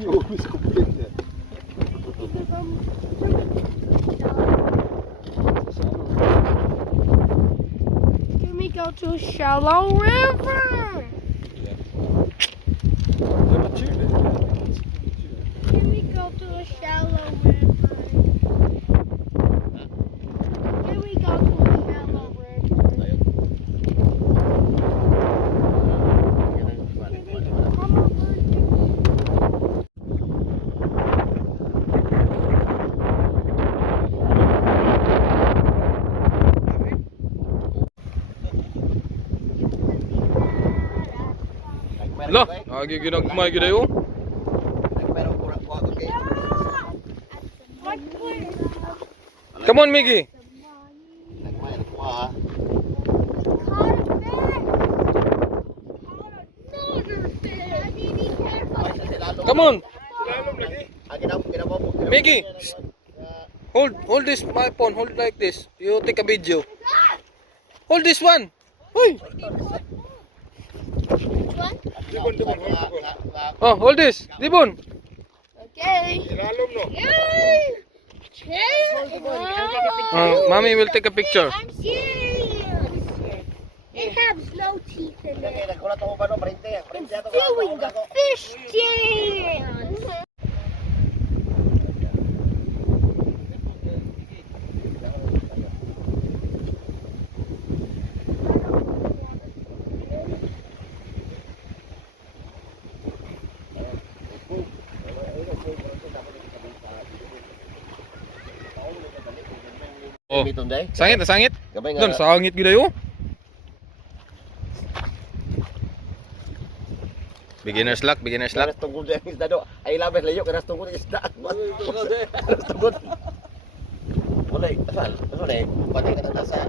you always complain that? Can we go to a shallow river? Can we go to a shallow river? Can we go to a shallow river? Lah, lagi ginagmay gid ayo. Come on, Miggy. Come on. Miggy. Hold this my phone. Hold like this. You take a video. Hold this one. Hoy. Oh, hold this. Dibon. Okay. Mommy will take a picture. I'm serious. It has no teeth in it. It's doing the fish dance. Oh, sangit na sangit. Doon, sangit gid ayo. Beginner's luck, beginner's luck. Tungkol dyan isda do. Ay labas layo kanas tungkol isda. Tungkol. Wala, asal. Ano na eh? Patay ka na sa